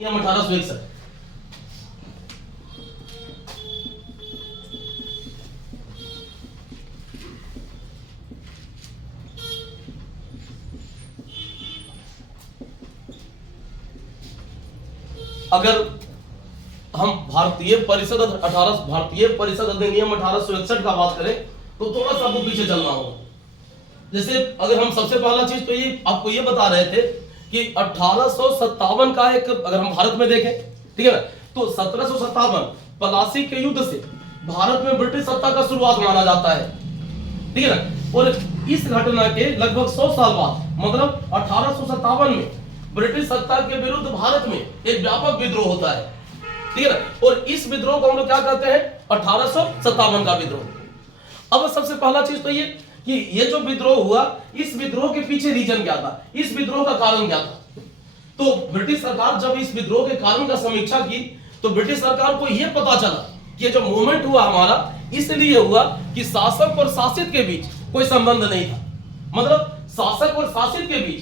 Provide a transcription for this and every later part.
नियम 1861। अगर हम भारतीय परिषद अधिनियम 1861 का बात करें तो थोड़ा सा आपको पीछे चलना होगा। जैसे अगर हम सबसे पहला चीज तो ये आपको ये बता रहे थे कि 1857 का एक, अगर हम भारत में देखें, ठीक है ना, तो 1757 प्लासी के युद्ध से भारत में ब्रिटिश सत्ता का शुरुआत माना जाता है, ठीक है ना। और इस घटना के लगभग 100 साल बाद, मतलब 1857 में ब्रिटिश सत्ता के विरुद्ध भारत में एक व्यापक विद्रोह होता है, ठीक है ना। और इस विद्रोह को हम लोग क्या कहते हैं, 1857 का विद्रोह। अब सबसे पहला चीज तो ये कि ये जो विद्रोह हुआ, इस विद्रोह के पीछे रीजन क्या था, इस विद्रोह का कारण क्या था। तो ब्रिटिश सरकार जब इस विद्रोह के कारण का समीक्षा की तो ब्रिटिश सरकार को यह पता चला कि ये जो मूवमेंट हुआ हमारा इसलिए हुआ कि शासक और शासित के बीच कोई संबंध नहीं था। मतलब शासक और शासित के बीच,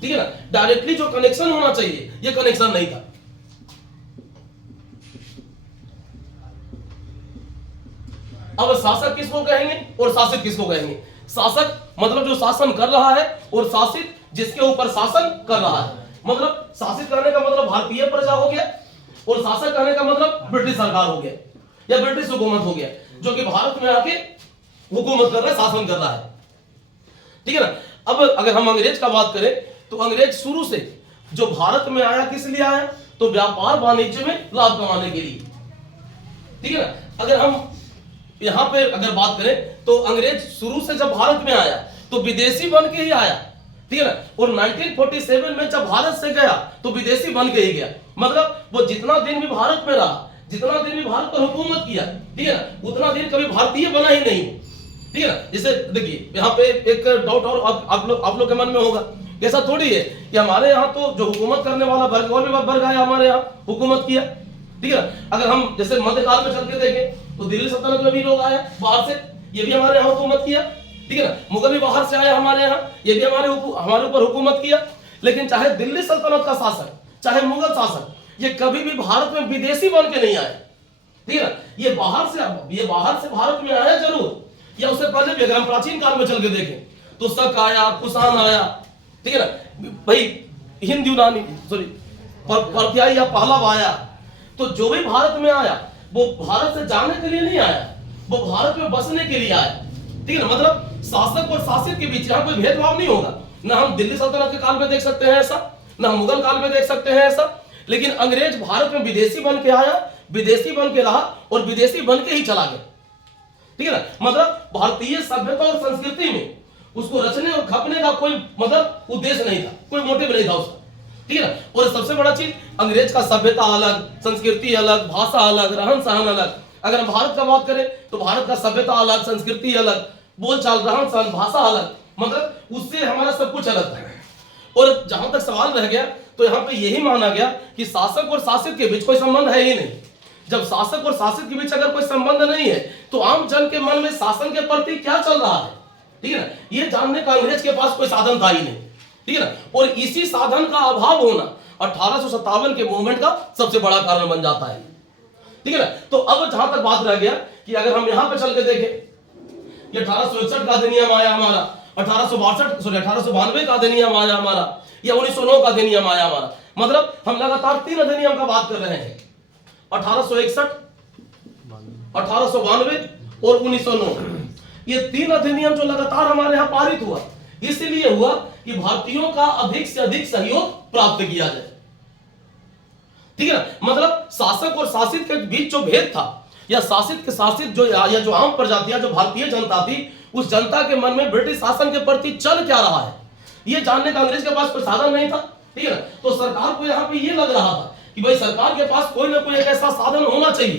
ठीक है ना, डायरेक्टली जो कनेक्शन होना चाहिए ये कनेक्शन नहीं था। अब शासक किसको कहेंगे और शासित किसको कहेंगे। शासक मतलब जो शासन कर रहा है, और शासित जिसके ऊपर शासन कर रहा है। मतलब शासित करने का मतलब भारतीय प्रजा हो गया, और शासक कहने का मतलब ब्रिटिश सरकार हो गया या ब्रिटिश हुकूमत हो गया, जो कि भारत में आके हुकूमत कर रहा है, शासन कर रहा है, ठीक है ना। अब अगर हम अंग्रेज का बात करें तो अंग्रेज शुरू से जो भारत में आया किस लिए आया, तो व्यापार वाणिज्य में लाभ कमाने के लिए, ठीक है ना। अगर हम यहां पे अगर बात करें तो अंग्रेज शुरू से जब भारत में आया तो विदेशी बन के ही आया, ठीक है ना। और 1947 में जब भारत से गया तो विदेशी बन के ही गया। मतलब वो जितना दिन भी भारत में रहा, जितना दिन भी भारत पर हुकूमत किया, ठीक है ना, उतना दिन कभी भारतीय बना ही नहीं, ठीक है ना। जैसे देखिए यहाँ पे एक डाउट और आप लोग के मन में होगा, ऐसा थोड़ी है कि हमारे यहाँ तो जो हुकूमत करने वाला वर्ग और भी वर्ग आया हमारे यहाँ हुकूमत किया, ठीक है ना। अगर हम जैसे मध्यकाल में चल के देखें तो दिल्ली सल्तनत में भी लोग आए बाहर से, ये भी हमारे यहाँ हुकूमत किया, ठीक है ना। मुगल भी बाहर से आए हमारे यहाँ, ये भी हमारे ऊपर हुकूमत किया। लेकिन चाहे दिल्ली सल्तनत का शासक, चाहे मुगल शासक, ये कभी भी भारत में विदेशी बन के नहीं आए, ठीक है ना। ये बाहर से भारत में आया जरूर, या उससे पहले भी अगर हम प्राचीन काल में चल के देखें तो शक आया, कुषाण आया, ठीक है ना, भाई हिंद यूनानी परथियाई या पहलव आया। तो जो भी भारत में आया वो भारत से जाने के लिए नहीं आया, वो भारत में बसने के लिए आया, ठीक है ना। मतलब शासक और शासित के बीच यहाँ कोई भेदभाव नहीं होगा। ना हम दिल्ली सल्तनत के काल में देख सकते हैं ऐसा, ना हम मुगल काल में देख सकते हैं ऐसा। लेकिन अंग्रेज भारत में विदेशी बन के आया, विदेशी बन के रहा और विदेशी बन के ही चला गया, ठीक है ना। मतलब भारतीय सभ्यता और संस्कृति में उसको रचने और खपने का कोई मतलब उद्देश्य नहीं था, कोई मोटिव नहीं था उसका, ठीक है ना। और सबसे बड़ा चीज, अंग्रेज का सभ्यता अलग, संस्कृति अलग, भाषा अलग, रहन सहन अलग। अगर हम भारत का बात करें तो भारत का सभ्यता अलग, संस्कृति अलग, बोलचाल, रहन सहन, भाषा अलग, मतलब उससे हमारा सब कुछ अलग है। और जहां तक सवाल रह गया तो यहाँ पे यही माना गया कि शासक और शासित के बीच कोई संबंध है ही नहीं। जब शासक और शासित के बीच अगर कोई संबंध नहीं है तो आम जन के मन में शासन के प्रति क्या चल रहा है, ठीक है ना, ये जानने का अंग्रेज के पास कोई साधन था ही नहीं, ठीक है ना। और इसी साधन का अभाव होना 1857 के मूवमेंट का सबसे बड़ा कारण बन जाता है, ठीक है ना। तो अब जहां तक बात रह गया कि अगर हम यहां पे चल के देखें, ये 1861 का अधिनियम आया हमारा, 1892 का अधिनियम आया हमारा, या 1909 का अधिनियम आया हमारा। मतलब हम लगातार 3 अधिनियम का बात कर रहे हैं, 1861, 1892 और 1909। ये 3 अधिनियम जो लगातार हमारे यहाँ पारित हुआ, इसलिए हुआ कि भारतीयों का अधिक से अधिक सहयोग प्राप्त किया जाए, ठीक है ना। मतलब शासक और शासित के बीच जो भेद था, या शासित के शासित जो या जो आम प्रजातियां, जो भारतीय जनता थी, उस जनता के मन में ब्रिटिश शासन के प्रति चल क्या रहा है ये जानने का अंग्रेज के पास कोई साधन नहीं था, ठीक है ना। तो सरकार को यहाँ पे ये लग रहा था कि भाई सरकार के पास कोई ना कोई एक ऐसा साधन होना चाहिए,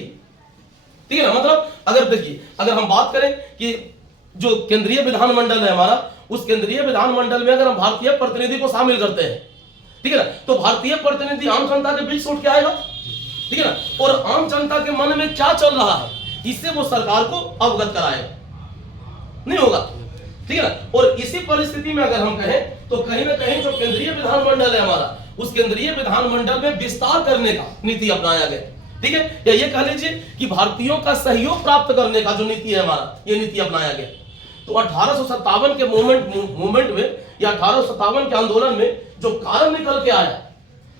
ठीक है ना। मतलब अगर देखिए, अगर हम बात करें कि जो केंद्रीय विधानमंडल है हमारा, उस केंद्रीय विधानमंडल में अगर हम भारतीय प्रतिनिधि को शामिल करते हैं, ठीक है ना, तो भारतीय प्रतिनिधि आम जनता के बीच उठ के आएगा, ठीक है ना। और आम जनता के मन में क्या चल रहा है इससे वो सरकार को अवगत कराएगा, नहीं होगा, ठीक है ना। और इसी परिस्थिति में अगर हम कहें तो कहीं ना कहीं जो केंद्रीय विधानमंडल है हमारा, उस केंद्रीय विधानमंडल में विस्तार करने का नीति अपनाया गया। ठीक है, या ये कह लीजिए कि भारतीयों का सहयोग प्राप्त करने का जो नीति है हमारा, ये नीति अपनाया गया। तो 1857 के मूवमेंट में या 1857 के आंदोलन में जो कारण निकल के आया,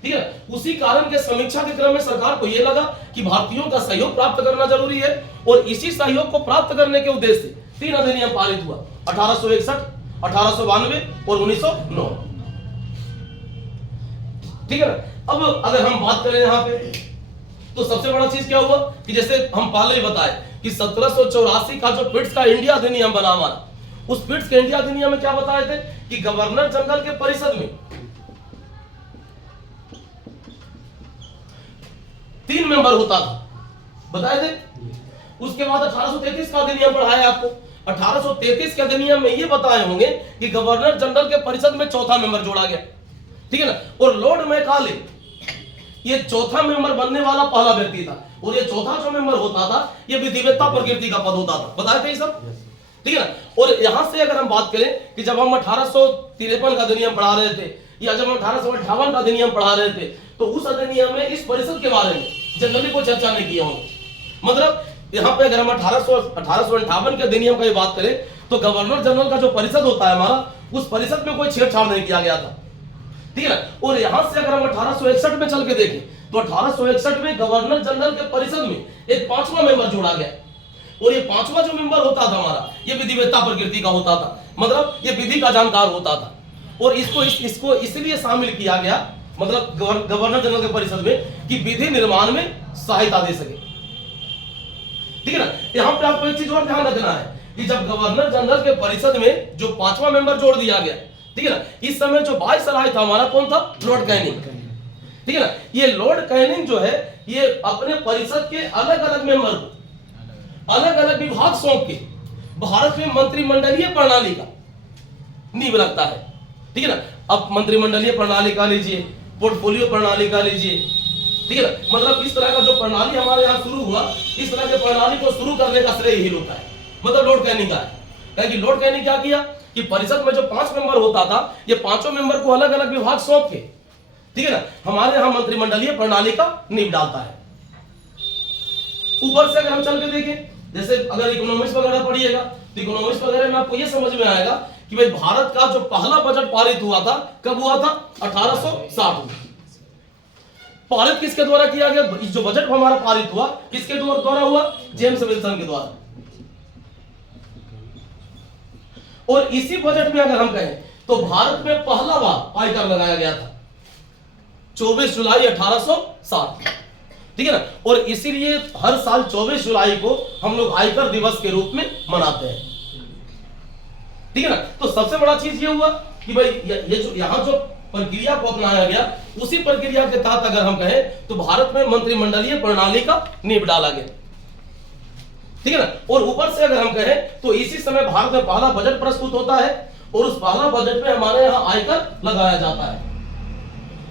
ठीक है, उसी कारण के समीक्षा के क्रम में सरकार को यह लगा कि भारतीयों का सहयोग प्राप्त करना जरूरी है, और इसी सहयोग को प्राप्त करने के उद्देश्य से 3 अधिनियम पारित हुआ, 1861, 1892 और 1909। ठीक है ना। अब अगर हम बात करें यहाँ पे, तो सबसे बड़ा चीज क्या हुआ कि जैसे हम पहले ही बताए कि 1784 का जो पिट्स का इंडिया अधिनियम बना हमारा, उस पिट्स के इंडिया अधिनियम में क्या बताए थे कि गवर्नर जनरल के परिषद में 3 मेंबर होता था, बताए थे। उसके बाद 1833 का अधिनियम पढ़ा है आपको। 1833 के अधिनियम में ये बताए होंगे कि गवर्नर जनरल के परिषद में 4था मेंबर जोड़ा गया, ठीक है ना। और लॉर्ड मैकाले ये 4था मेंबर बनने वाला पहला व्यक्ति था, और ये 4था जो मेंबर होता था ये विधिवेत्ता प्रकृति का पद होता था, बताए थे ये सब, ठीक है ना। और यहां से अगर हम बात करें कि जब हम 1853 का अधिनियम पढ़ा रहे थे या जब हम 1858 का अधिनियम पढ़ा रहे थे, तो उस अधिनियम में इस परिषद के बारे में जनरली कोई चर्चा नहीं किया होंगे। मतलब यहाँ पे अगर हम 1858 के अधिनियम की बात करें, तो गवर्नर जनरल का जो परिषद होता है हमारा, उस परिषद में कोई छेड़छाड़ नहीं किया गया था, ठीक है। और यहां से अगर हम 1861 में चल के देखें, तो 1861 में गवर्नर जनरल के परिषद में एक 5वां मेंबर जोड़ा गया, और ये 5वां जो मेंबर होता था हमारा, ये विधिवेत्ता प्रकृति का होता था, मतलब ये विधि का जानकार होता था। और इसको इसलिए शामिल किया गया, मतलब गवर्नर जनरल के परिषद में, कि विधि निर्माण में सहायता दे सके, ठीक है ना। यहां पे आपको एक चीज और ध्यान रखना है कि जब गवर्नर जनरल के परिषद में जो 5वां मेंबर जोड़ दिया गया, ठीक है ना, इस समय जो वायसराय था हमारा, कौन था? लॉर्ड कैनिंग, ठीक है ना। ये लॉर्ड कैनिंग जो है, ये अपने परिषद के अलग अलग मेंबर को अलग अलग विभाग सौंप के भारत में मंत्रिमंडलीय प्रणाली का नींव रखता है, ठीक है ना। अब मंत्रिमंडलीय प्रणाली का लीजिए, पोर्टफोलियो प्रणाली का लीजिए, ठीक है ना। मतलब इस तरह का जो प्रणाली हमारे यहाँ शुरू हुआ, इस तरह के प्रणाली को शुरू करने का श्रेय ही होता है, मतलब लॉर्ड कैनिंग का है। कि लॉर्ड कैनिंग क्या किया कि परिषद में जो 5 मेंबर होता था, ये 5 मेंबर को अलग अलग विभाग सौंप के, ठीक है ना, हमारे यहाँ मंत्रिमंडलीय प्रणाली का नींव डालता है। ऊपर से अगर हम चल के देखें, जैसे अगर इकोनॉमिक्स वगैरह पढ़िएगा, तो इकोनॉमिक्स वगैरह में आपको ये समझ में आएगा कि भाई भारत का जो पहला बजट पारित हुआ था, कब हुआ था? 1860 में। पारित किसके द्वारा किया गया? जो बजट हमारा पारित हुआ, किसके द्वारा हुआ? जेम्स विल्सन के द्वारा। और इसी बजट में अगर हम कहें, तो भारत में पहला बार आयकर लगाया गया था 24 जुलाई 1860, ठीक है ना। और इसीलिए हर साल 24 जुलाई को हम लोग आयकर दिवस के रूप में मनाते हैं, ठीक है ना। तो सबसे बड़ा चीज ये हुआ कि भाई ये जो यहाँ जो प्रक्रिया को अपनाया गया, उसी प्रक्रिया के तहत अगर हम कहें, तो भारत में मंत्रिमंडलीय प्रणाली का नींव डाला गया, ठीक है ना। और ऊपर से अगर हम कहें, तो इसी समय भारत में पहला बजट प्रस्तुत होता है, और उस पहला बजट में हमारे यहाँ आयकर लगाया जाता है,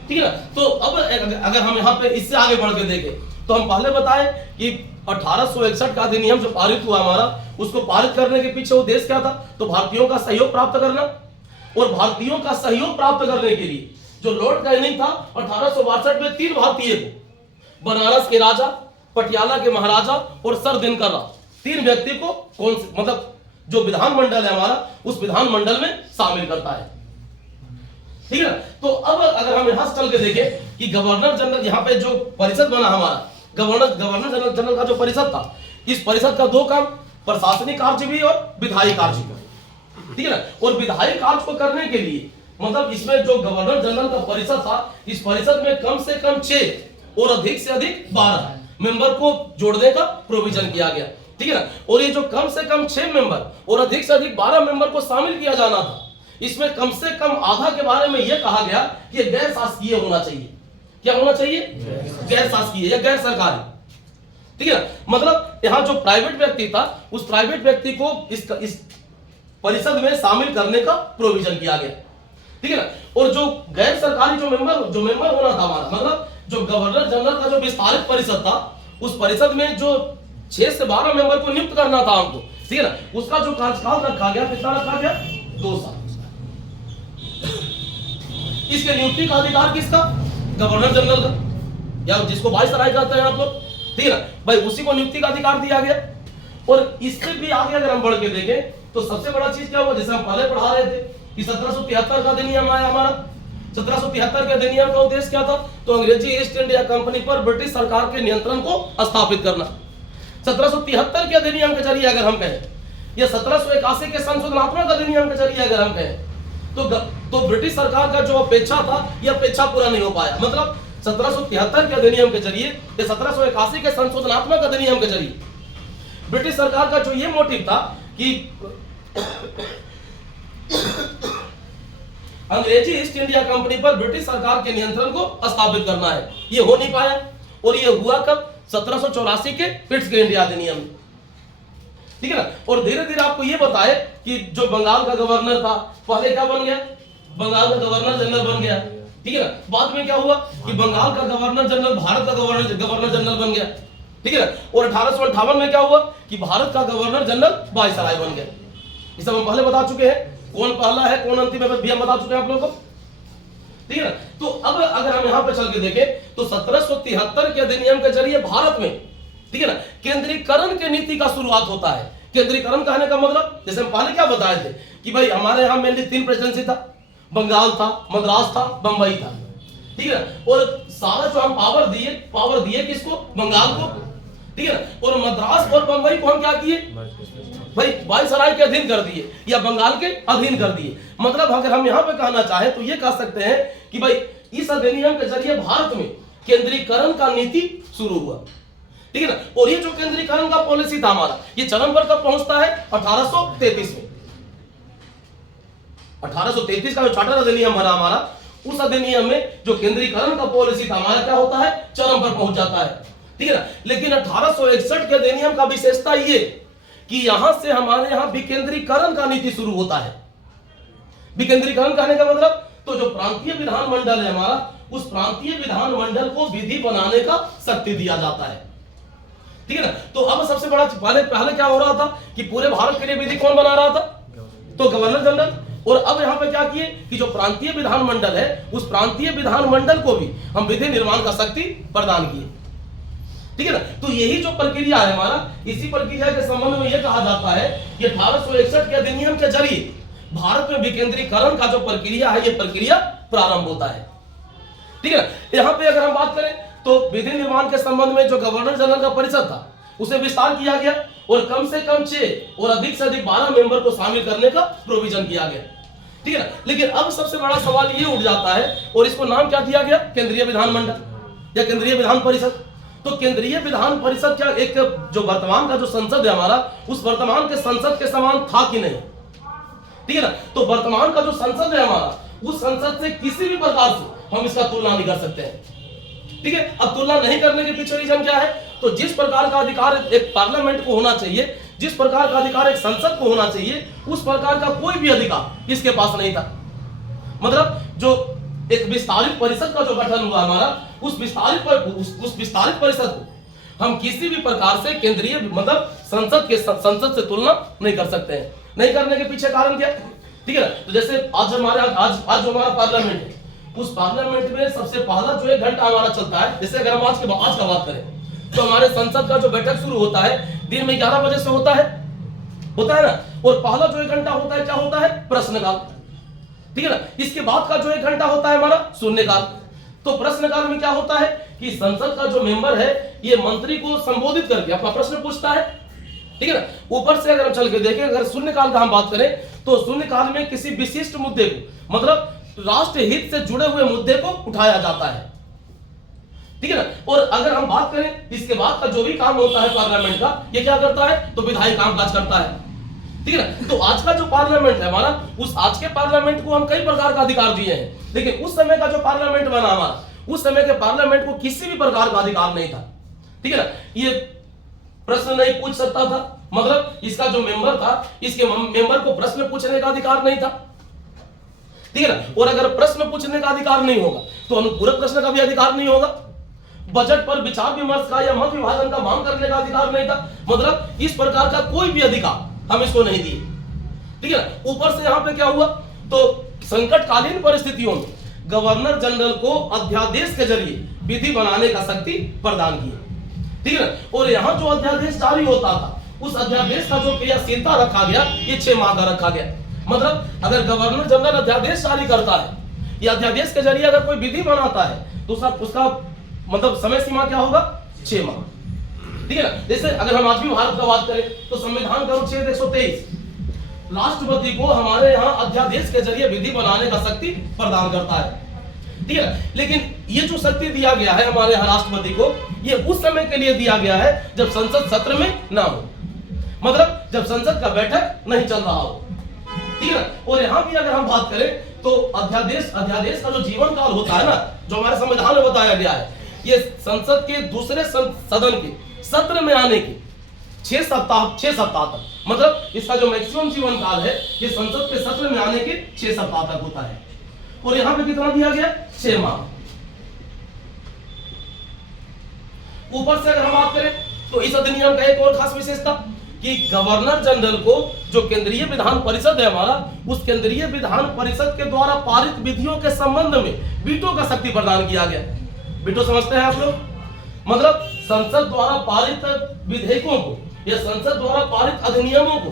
ठीक है ना। तो अब अगर हम यहाँ पे इससे आगे बढ़ के देखें, तो हम पहले बताएं कि 1861 का अधिनियम जो पारित हुआ हमारा, उसको पारित करने के पीछे उद्देश्य क्या था? तो भारतीयों का सहयोग प्राप्त करना। और भारतीयों का सहयोग प्राप्त करने के लिए जो लॉर्ड कैनिंग था, 1862 में 3 भारतीय को, बनारस के राजा, पटियाला के महाराजा और सर दिनकर राव, 3 व्यक्ति को कौन से, मतलब जो विधानमंडल है हमारा, उस विधानमंडल में शामिल करता है, ठीक है ना। तो अब अगर हम यहां से चल के देखें कि गवर्नर जनरल, यहाँ पे जो परिषद बना हमारा, गवर्नर जनरल का जो परिषद था, इस परिषद का 2 काम, प्रशासनिक कार्य भी और विधायी कार्य भी, ठीक है ना। और विधायी कार्य को करने के लिए, मतलब इसमें जो गवर्नर जनरल का परिषद था, इस परिषद में कम से कम 6 और अधिक से अधिक 12 मेंबर को जोड़ने का प्रोविजन किया गया, ठीक है ना। और ये जो कम से कम 6 मेंबर और अधिक से अधिक 12 मेंबर को शामिल किया जाना था, इसमें कम से कम आधा के बारे में यह कहा गया कि यह गैर शासकीय होना चाहिए। क्या होना चाहिए? गैर शासकीय या गैर सरकारी, ठीक है ना। मतलब यहां जो प्राइवेट व्यक्ति था, उस प्राइवेट व्यक्ति को इस परिषद में शामिल करने का प्रोविजन किया गया, ठीक है ना। और जो गैर सरकारी जो मेंबर होना था हमारा, मतलब जो गवर्नर जनरल का जो विस्तारित परिषद था, उस परिषद में जो 6 से 12 मेंबर को नियुक्त करना था हमको, ठीक है ना, उसका जो कार्यकाल रखा गया, कितना रखा गया? 2 साल। इसके नियुक्ति का अधिकार किसका? गवर्नर जनरल का, या जिसको वायसराय कहते हैं आप लोग, ठीक है ना भाई, उसी को नियुक्ति का अधिकार दिया गया। और इससे भी आगे अगर हम बढ़ के देखें तो सबसे बड़ा चीज क्या हुआ, जैसे हम पहले पढ़ा रहे थे कि 1773 का अधिनियम आया हमारा। 1773 के अधिनियम का उद्देश्य क्या था? तो अंग्रेजी ईस्ट इंडिया कंपनी पर ब्रिटिश सरकार के नियंत्रण को स्थापित करना। 1773 के अधिनियम के जरिए अगर हम कहें, या 1781 के संशोधनात्मक अधिनियम के जरिए अगर हम कहें, तो ब्रिटिश सरकार का जो अपेक्षा था यह अपेक्षा पूरा नहीं हो पाया। मतलब 1773 के अधिनियम के जरिए या 1781 के संशोधनात्मक अधिनियम के जरिए ब्रिटिश सरकार का जो ये मोटिव था कि अंग्रेजी ईस्ट इंडिया कंपनी पर ब्रिटिश सरकार के नियंत्रण को स्थापित करना है, ये हो नहीं पाया। और ये हुआ कब? 1784 के पिट्स के इंडिया अधिनियम, ठीक है ना। और धीरे धीरे आपको ये बताए कि जो बंगाल का गवर्नर था पहले क्या बन गया? बंगाल का गवर्नर जनरल बन गया, ठीक है ना। बाद में क्या हुआ कि बंगाल का गवर्नर जनरल भारत का गवर्नर जनरल बन गया, ठीक है ना। और 1858 में क्या हुआ कि भारत का गवर्नर जनरल वायसराय बन गया। ये सब हम पहले बता चुके हैं, कौन पहला है कौन अंतिम है भी हम बता चुके हैं आप लोगों को, ठीक है ना। तो अब अगर हम यहां पे चल के देखें तो 1773 के अधिनियम के जरिए भारत में, ठीक है ना, केंद्रीकरण की नीति का शुरुआत होता है। केंद्रीकरण कहने का मतलब जैसे हम पहले क्या बताए थे कि भाई हमारे यहाँ मेनली 3 प्रेसिडेंसी था, बंगाल था, मद्रास था, बंबई था, ठीक है ना। और सारा जो हम पावर दिए किसको? बंगाल को, ठीक है ना। और मद्रास और बंबई को हम क्या किए भाई? वायसराय के अधीन कर दिए या बंगाल के अधीन कर दिए। मतलब अगर हम यहाँ पे कहना चाहें तो ये कह सकते हैं कि भाई इस अधिनियम के जरिए भारत में केंद्रीकरण का नीति शुरू हुआ, ठीक है ना। और ये जो केंद्रीकरण का पॉलिसी था हमारा, ये चरम पर कब पहुंचता है? 1833 में। 1833 का जो चार्टर अधिनियम बना हमारा, उस अधिनियम में जो केंद्रीकरण का पॉलिसी था हमारा क्या होता है? चरम पर पहुंच जाता है, ठीक है ना। लेकिन 1861 के अधिनियम का विशेषता ये कि यहां से हमारे यहां विकेंद्रीकरण का नीति शुरू होता है। विकेंद्रीकरण कहने का मतलब तो जो प्रांतीय विधानमंडल है हमारा, उस प्रांतीय विधानमंडल को विधि बनाने का शक्ति दिया जाता है, ठीक है ना। तो अब सबसे बड़ा पहले क्या हो रहा था कि पूरे भारत के लिए विधि कौन बना रहा था? तो गवर्नर जनरल। और अब यहां पे क्या किए कि जो प्रांतीय विधानमंडल है, उस प्रांतीय विधानमंडल को भी हम विधि निर्माण का शक्ति प्रदान किए, ठीक है ना। तो यही जो प्रक्रिया है हमारा, इसी प्रक्रिया के संबंध में यह कहा जाता है कि 1861 के अधिनियम के जरिए भारत में विकेंद्रीकरण का जो प्रक्रिया है, यह प्रक्रिया प्रारंभ होता है, ठीक है ना। यहाँ पे अगर हम बात करें तो विधि निर्माण के संबंध में जो गवर्नर जनरल का परिषद था उसे विस्तार किया गया और कम से कम 6 और अधिक से अधिक 12 मेंबर को शामिल करने का प्रोविजन किया गया, ठीक है ना। लेकिन अब सबसे बड़ा सवाल ये उठ जाता है, और इसको नाम क्या दिया गया? केंद्रीय विधानमंडल या केंद्रीय विधान परिषद। तो केंद्रीय विधान परिषद क्या एक जो वर्तमान का जो संसद है हमारा, उस वर्तमान के संसद के समान था कि नहीं, ठीक है ना। तो वर्तमान का जो संसद है हमारा, उस संसद से किसी भी प्रकार से हम इसका तुलना नहीं कर सकते हैं, ठीक है। अब तुलना नहीं करने के पीछे रीजन क्या है? तो जिस प्रकार का अधिकार एक पार्लियामेंट को होना चाहिए, जिस प्रकार का अधिकार एक संसद को होना चाहिए, उस प्रकार का कोई भी अधिकार इसके पास नहीं था। मतलब जो एक विस्तारित परिषद का जो गठन हुआ हमारा, उस विस्तारित परिषद को हम किसी भी प्रकार से केंद्रीय मतलब संसद से तुलना नहीं कर सकते हैं। नहीं करने के पीछे कारण क्या? ठीक है ना। तो जैसे आज जो हमारा पार्लियामेंट है, उस पार्लियामेंट में सबसे पहला जो 1 घंटा हमारा चलता है, जैसे अगर हम आज का बात करें तो हमारे संसद का जो बैठक शुरू होता है दिन में 11 बजे से होता है ना। और पहला जो 1 घंटा होता है क्या होता है? प्रश्नकाल, ठीक है ना। इसके बाद का जो 1 घंटा होता है हमारा शून्यकाल। तो प्रश्नकाल में क्या होता है कि संसद का जो मेंबर है ये मंत्री को संबोधित करके अपना प्रश्न पूछता है, ठीक है ना। ऊपर से अगर हम चल के देखें, अगर शून्यकाल का हम बात करें तो शून्यकाल में किसी विशिष्ट मुद्दे को मतलब राष्ट्र हित से जुड़े हुए मुद्दे को उठाया जाता है, ठीक है ना। और अगर हम बात करें इसके बाद का जो भी काम होता है पार्लियामेंट का, ये क्या करता है? तो विधायी कामकाज करता है, ठीक है ना। तो आज का जो पार्लियामेंट है हमारा, उस आज के पार्लियामेंट को हम कई प्रकार का अधिकार दिए हैं, लेकिन उस समय का जो पार्लियामेंट बना हमारा, उस समय के पार्लियामेंट को किसी भी प्रकार का अधिकार नहीं था, ठीक है ना। ये प्रश्न नहीं पूछ सकता था, मतलब इसका जो मेंबर था, इसके मेंबर को प्रश्न पूछने का अधिकार नहीं था, ठीक है ना। और अगर प्रश्न पूछने का अधिकार नहीं होगा तो अनुपूरक प्रश्न का भी अधिकार नहीं होगा। बजट पर विचार विमर्श का या मत विभाजन का मांग करने का अधिकार नहीं था। मतलब इस प्रकार का कोई भी अधिकार हम इसको नहीं दिए, ठीक है ना। ऊपर से यहां पे क्या हुआ? तो संकटकालीन परिस्थितियों में गवर्नर जनरल को अध्यादेश के जरिए विधि बनाने का शक्ति प्रदान की, ठीक है ना। और यहाँ जो अध्यादेश जारी होता था, उस अध्यादेश का जो क्रियाशीलता रखा गया, ये 6 माह का रखा गया। मतलब अगर गवर्नर जनरल अध्यादेश जारी करता है, या अध्यादेश के जरिए अगर कोई विधि बनाता है, तो उसका मतलब समय सीमा क्या होगा? 6 माह, ठीक है ना। जैसे अगर हम आज भी भारत का बात करें तो संविधान का अनुच्छेद 123 राष्ट्रपति को हमारे यहाँ अध्यादेश के जरिए विधि बनाने का शक्ति प्रदान करता है, ठीक है। लेकिन ये जो शक्ति दिया गया है हमारे यहाँ राष्ट्रपति को, ये उस समय के लिए दिया गया है जब संसद सत्र में ना हो, मतलब जब संसद का बैठक नहीं चल रहा हो, ठीक है ना। और यहाँ भी अगर हम बात करें तो अध्यादेश का जो जीवन काल होता है ना, जो हमारे संविधान में बताया गया है, ये संसद के दूसरे सदन के सत्र में आने के 6 सप्ताह तक, मतलब इसका जो मैक्सिमम जीवन काल है ये संसद के सत्र में आने के 6 सप्ताह तक होता है। और यहां पे कितना दिया गया? 6 माह। ऊपर से अगर हम बात करें तो इस अधिनियम का एक और खास विशेषता कि गवर्नर जनरल को जो केंद्रीय विधान परिषद है हमारा, उस केंद्रीय विधान परिषद के द्वारा पारित विधियों के संबंध में वीटो का शक्ति प्रदान किया गया। वीटो समझते हैं आप लोग? मतलब संसद द्वारा पारित विधेयकों को या संसद द्वारा पारित अधिनियमों को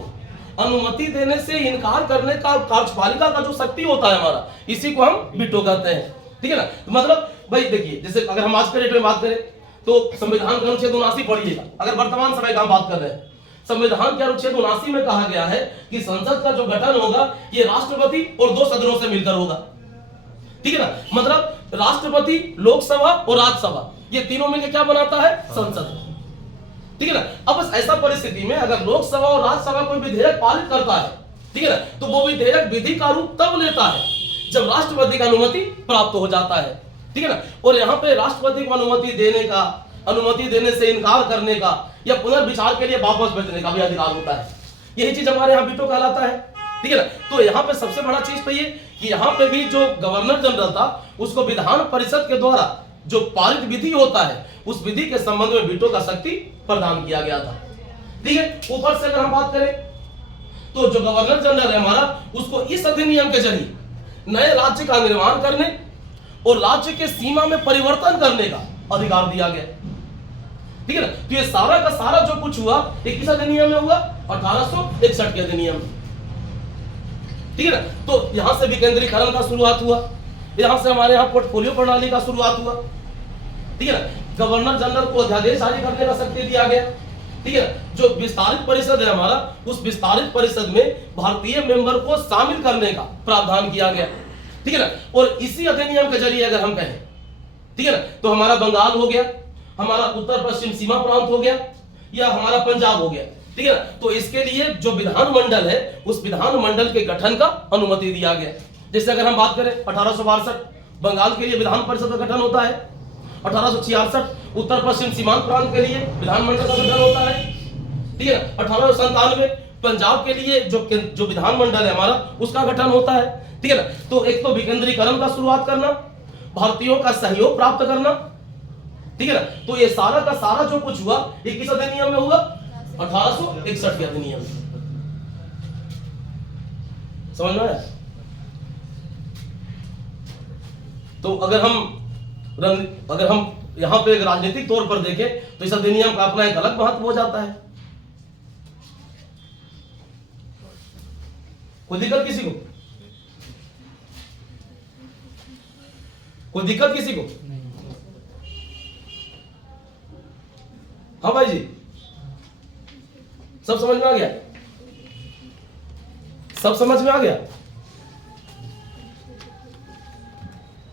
अनुमति देने से इनकार करने का कार्यपालिका का जो शक्ति होता है हमारा, इसी को हम वीटो कहते हैं, ठीक है ना। तो मतलब भाई देखिए, जैसे अगर हम आज के डेट में बात करें तो संविधान का अनुच्छेद 79 पढ़िएगा। अगर वर्तमान समय का हम बात कर रहे हैं, संविधान के अनुच्छेद 79 में कहा गया है कि संसद का जो गठन होगा ये राष्ट्रपति और 2 सदनों से मिलकर होगा, ठीक है ना। मतलब राष्ट्रपति, लोकसभा और राज्यसभा, ये तीनों मिलकर क्या बनाता है? संसद, ठीक है ना। अब ऐसा परिस्थिति में अगर लोकसभा और राज्यसभा कोई विधेयक पारित करता है, ठीक है ना, तो वो विधेयक विधि का रूप तब लेता है जब राष्ट्रपति का अनुमति प्राप्त हो जाता है, ठीक है ना। और यहाँ पे राष्ट्रपति को अनुमति देने से इनकार करने का या पुनर्विचार के लिए वापस भेजने का भी अधिकार होता है। यही चीज हमारे यहाँ वीटो कहलाता है, ठीक है ना। तो यहाँ पे सबसे बड़ा चीज तो ये कि यहाँ पे भी जो गवर्नर जनरल था उसको विधान परिषद के द्वारा जो पारित विधि होता है, उस विधि के संबंध में वीटो का शक्ति प्रदान किया गया था, ठीक है। ऊपर से अगर हम बात करें तो जो गवर्नर जनरल है हमारा, उसको इस अधिनियम के जरिए नए राज्य का निर्माण करने और राज्य के सीमा में परिवर्तन करने का अधिकार दिया गया, ठीक है ना। तो ये सारा का सारा जो कुछ हुआ ये किस अधिनियम में हुआ? 1861 के अधिनियम, ठीक है ना। तो यहां से विकेंद्रीकरण का शुरुआत हुआ, यहां से हमारे यहाँ पोर्टफोलियो प्रणाली का शुरुआत हुआ, ठीक है ना। गवर्नर जनरल को अध्यादेश जारी करने का शक्ति दिया गया, ठीक है ना। जो विस्तारित परिषद है हमारा, उस विस्तारित परिषद में भारतीय मेंबर को शामिल करने का प्रावधान किया गया, ठीक है ना। और इसी अधिनियम के जरिए अगर हम कहें, ठीक है ना, तो हमारा बंगाल हो गया, हमारा उत्तर पश्चिम सीमा प्रांत हो गया, या हमारा पंजाब हो गया, ठीक है ना। तो इसके लिए जो विधानमंडल है, उस विधानमंडल के गठन का अनुमति दिया गया। जैसे अगर हम बात करें 1862 बंगाल के लिए विधान परिषद का गठन होता है, 1866 उत्तर पश्चिम सीमांत प्रांत के लिए विधानमंडल का गठन होता है, ठीक है ना। 1897 पंजाब के लिए जो विधानमंडल है हमारा, उसका गठन होता है, ठीक है ना। तो एक तो विकेंद्रीकरण का शुरुआत करना, भारतीयों का सहयोग प्राप्त करना, ठीक है ना। तो ये सारा का सारा जो कुछ हुआ ये किस अधिनियम में हुआ? 1861 के अधिनियम में। समझ में आया? तो अगर हम यहां पे एक राजनीतिक तौर पर देखें तो इस अधिनियम का अपना एक अलग महत्व हो जाता है। कोई दिक्कत किसी को? कोई दिक्कत किसी को? हाँ भाई जी, सब समझ में आ गया? सब समझ में आ गया?